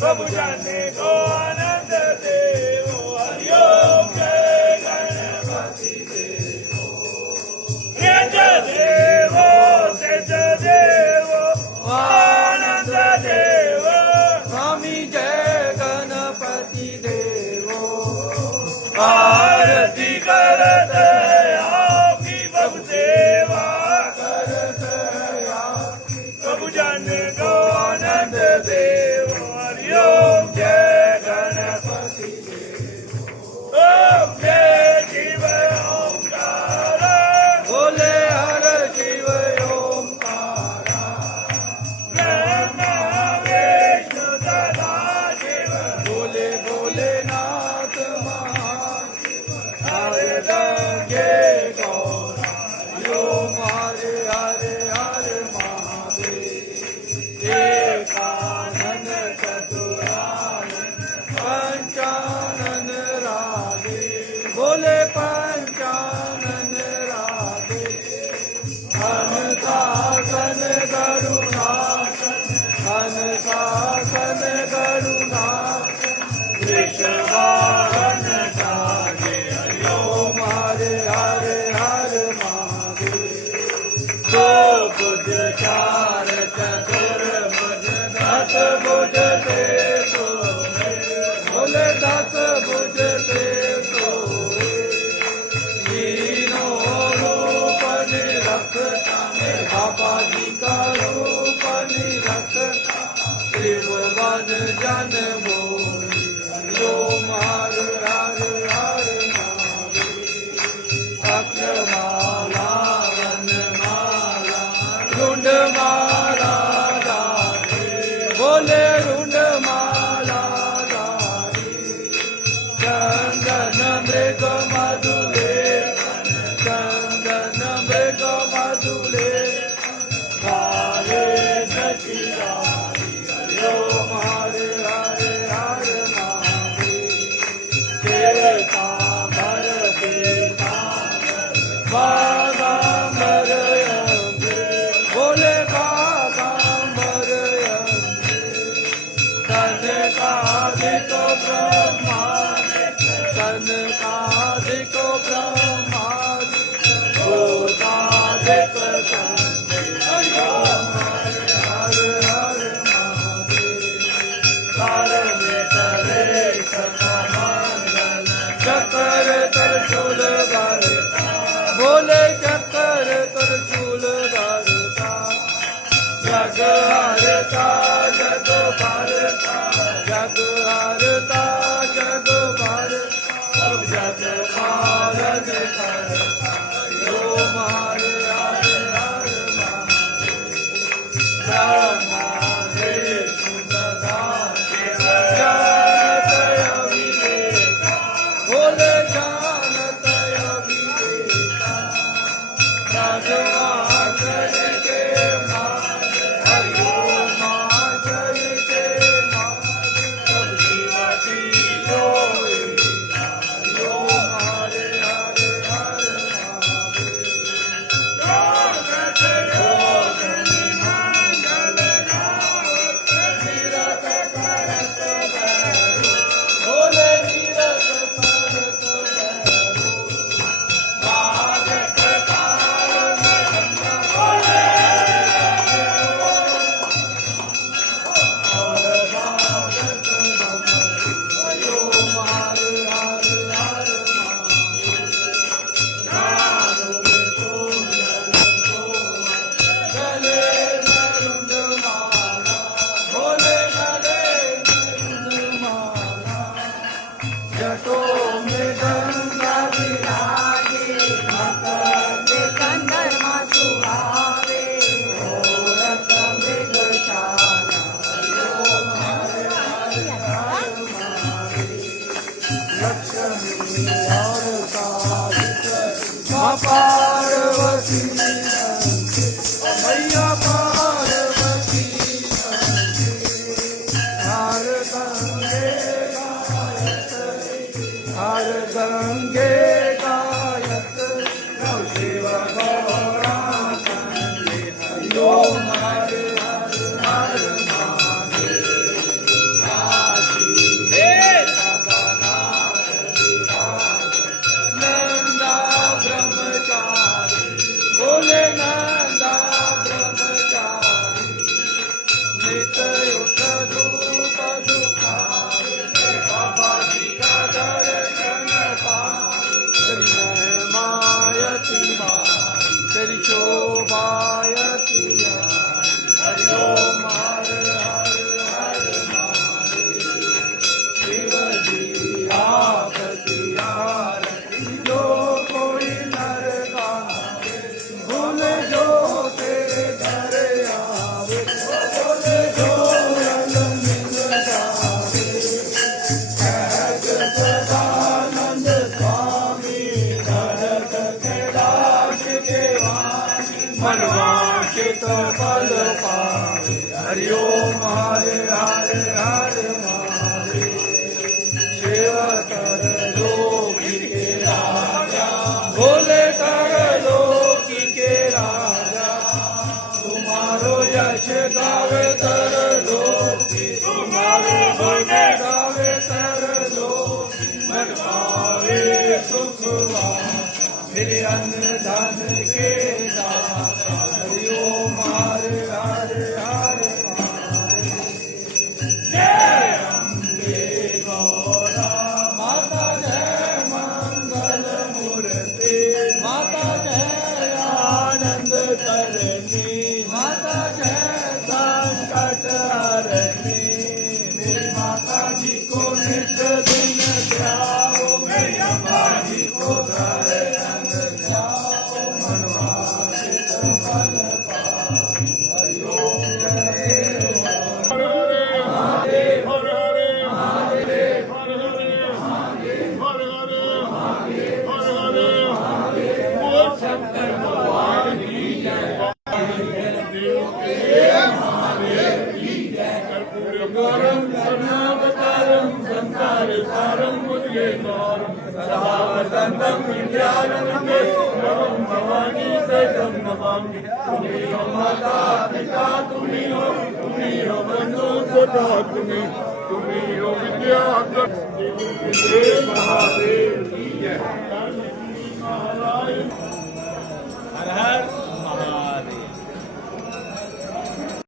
प्रभु जाने को आनंद देवो हरिओम जय गणपति देवो तेज देवो तेज देवो आनंद देवो स्वामी जय गणपती देवो आरती करत आपकी प्रभु सेवा करत प्रभु जाने को आनंद देवो हरिओम जय गणपति देवो ओम जय शिव ओंकार बोले हर शिव ओंकारा ब्रह्मा विष्णु सदा शिव बोले बोले नाथ महादेव हरे गंगे गौरा ओम हरे हरे हरे महादेव एकानन चतुरानन पंचानन राधे बोले पंचानन राधे अनशासन गरुणासन अनशासन गरुणासन विश्ववाहन जागे ओम हरे हरे हरे महादेव दो बुध चार चतुर्भुज दस बुध ते बोले दस भुज ते सोए तीनों रूप निरखता बाबा जी का रूप निरखता त्रिभुवन जन बोले ओम हरे हरे हरे महादेव अक्षमाला वनमाला रुंडमाला दारी बोले रुंडमाला दारी चंदन मृग मधुले चंदन मृग मधुले काले सचिदारी ओम हरे हरे हरे महादेव तेरे कांबर बागांबर यंगे बोले बागांबर यंगे तनकादिक ब्रह्मादिक तनकादिक ब्रह्मादिक भूतादिक संगे ओम हरे हरे हरे महादेव तारणे तरे सकमंगल चक्र त्रिशूल धारिता बोले चक्र त्रिशूल धारिता जग हरता जग भारता जग हरता जग भारता जग भारत करता ओम हरे हरे हरे महादेव ब्रह्मा विष्णु सदा शिव जानत अविवेका बोले जानत अविवेका राजवाचर के मान हरिओ माचर के मान सब शिवती होए हरिओ हरे हरे हरे बोले नीरत करत जटो में गंगा विराजे मकर कंधर सुहावे रत मृग शाना ओम हरे हरे हरे लक्ष्मी और सावित्री माँ पार्वती मैया पार्वती हर गंगे हर गंगे गायत्री शिव गौरा हरि ओम हरे हरे हरे महादेव अमृत फल पावे हरि ओम हरे हरे हरे महादेव शिव कर लोकी के राजा भोले कर लोकी के राजा तुम्हारो यश गावे कर लोकी तुम्हारो गुण गावे कर लोकी मन पावे सुख मेरे अन्न धन के दाता हरि ओम हरे हरे हरे जय अम्बे गौरा माता जय मंगल मूर्ति माता जय आनंद करनी माता जय संकट हरनी मेरी माता जी को नित्य दिन ध्याओ मेरी अम्बा जी को घर भवानी सहितं नमामि तुम्ही हो माता पिता तुम्ही हो बंधु सदा तुम्ही हो विद्या देव महादेव की जय हर हर